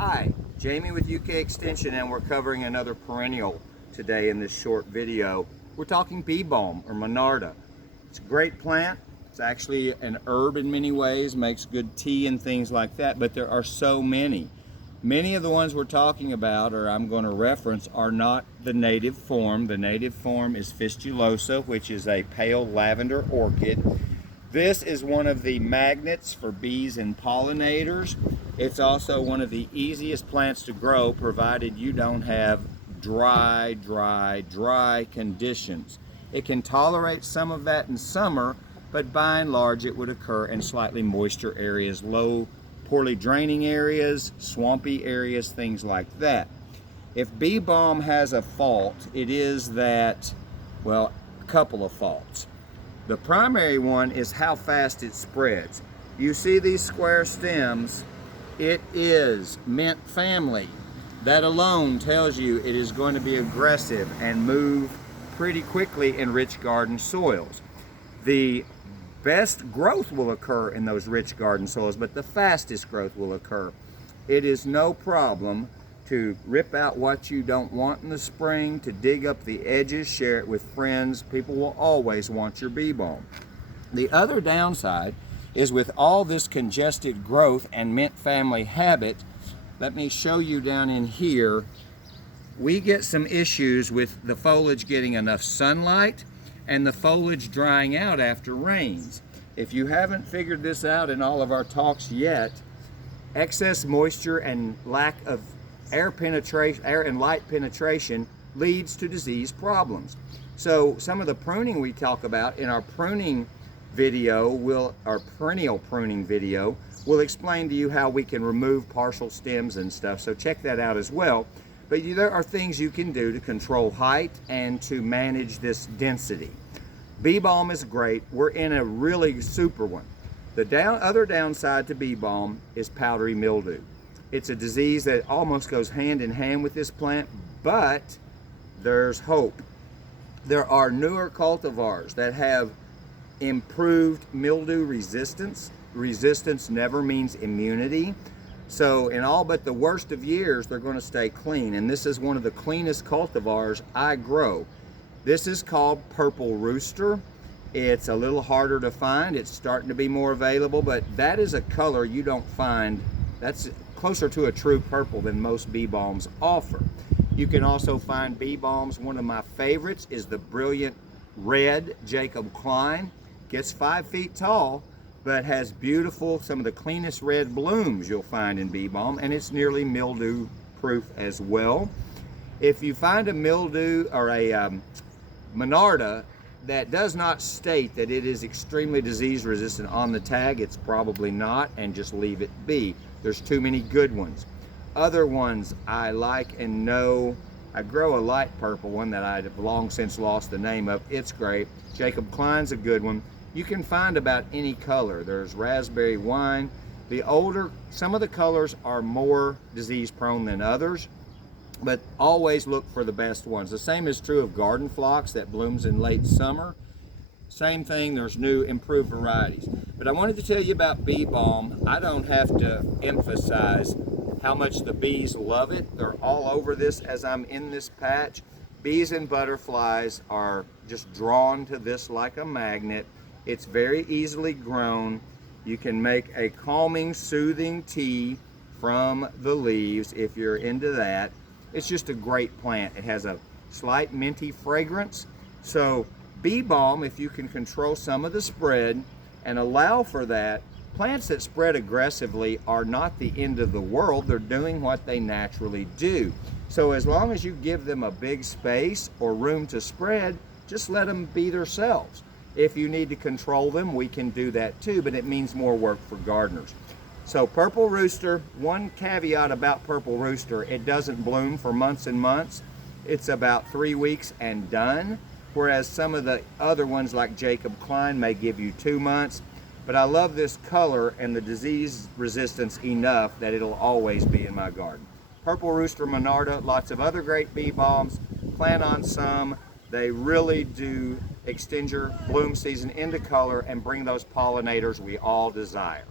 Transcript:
Hi, Jamie with UK Extension, and we're covering another perennial today in this short video. We're talking Beebalm or Monarda. It's a great plant. It's actually an herb in many ways, makes good tea and things like that, but there are so many. Many of the ones we're talking about, or I'm going to reference, are not the native form. The native form is fistulosa, which is a pale lavender orchid. This is one of the magnets for bees and pollinators. It's also one of the easiest plants to grow, provided you don't have dry conditions. It can tolerate some of that in summer, but by and large it would occur in slightly moisture areas, low, poorly draining areas, swampy areas, things like that. If bee balm has a fault, it is that, well, a couple of faults. The primary one is how fast it spreads. You see these square stems, it is mint family. That alone tells you it is going to be aggressive and move pretty quickly in rich garden soils. The best growth will occur in those rich garden soils, but the fastest growth will occur. It is no problem to rip out what you don't want in the spring, to dig up the edges, share it with friends. People will always want your bee balm. The other downside is with all this congested growth and mint family habit, let me show you down in here, we get some issues with the foliage getting enough sunlight and the foliage drying out after rains. If you haven't figured this out in all of our talks yet, excess moisture and lack of air and light penetration leads to disease problems. So some of the pruning we talk about in our pruning video, our perennial pruning video, will explain to you how we can remove partial stems and stuff, so check that out as well. But there are things you can do to control height and to manage this density. Bee balm is great. We're in a really super one. The other downside to bee balm is powdery mildew. It's a disease that almost goes hand in hand with this plant, but there's hope. There are newer cultivars that have improved mildew resistance. Resistance never means immunity. So in all but the worst of years, they're going to stay clean. And this is one of the cleanest cultivars I grow. This is called Purple Rooster. It's a little harder to find. It's starting to be more available, but that is a color you don't find. That's closer to a true purple than most bee balms offer. You can also find bee balms. One of my favorites is the brilliant red Jacob Klein. Gets 5 feet tall, but has beautiful, some of the cleanest red blooms you'll find in bee balm, and it's nearly mildew proof as well. If you find a mildew or a Monarda that does not state that it is extremely disease resistant on the tag, it's probably not, and just leave it be. There's too many good ones. Other ones I like and know, I grow a light purple one that I've long since lost the name of. It's great. Jacob Klein's a good one. You can find about any color. There's raspberry wine. The older, some of the colors are more disease prone than others, but always look for the best ones. The same is true of garden phlox that blooms in late summer. Same thing, there's new improved varieties. But I wanted to tell you about bee balm. I don't have to emphasize how much the bees love it. They're all over this as I'm in this patch. Bees and butterflies are just drawn to this like a magnet. It's very easily grown. You can make a calming, soothing tea from the leaves if you're into that. It's just a great plant. It has a slight minty fragrance. So bee balm, if you can control some of the spread and allow for that, plants that spread aggressively are not the end of the world. They're doing what they naturally do. So as long as you give them a big space or room to spread, just let them be themselves. If you need to control them, we can do that too, but it means more work for gardeners. So Purple Rooster, one caveat about Purple Rooster, it doesn't bloom for months and months. It's about 3 weeks and done, whereas some of the other ones like Jacob Klein may give you 2 months. But I love this color and the disease resistance enough that it'll always be in my garden. Purple Rooster Monarda, lots of other great bee balms. Plan on some. They really do extend your bloom season into color and bring those pollinators we all desire.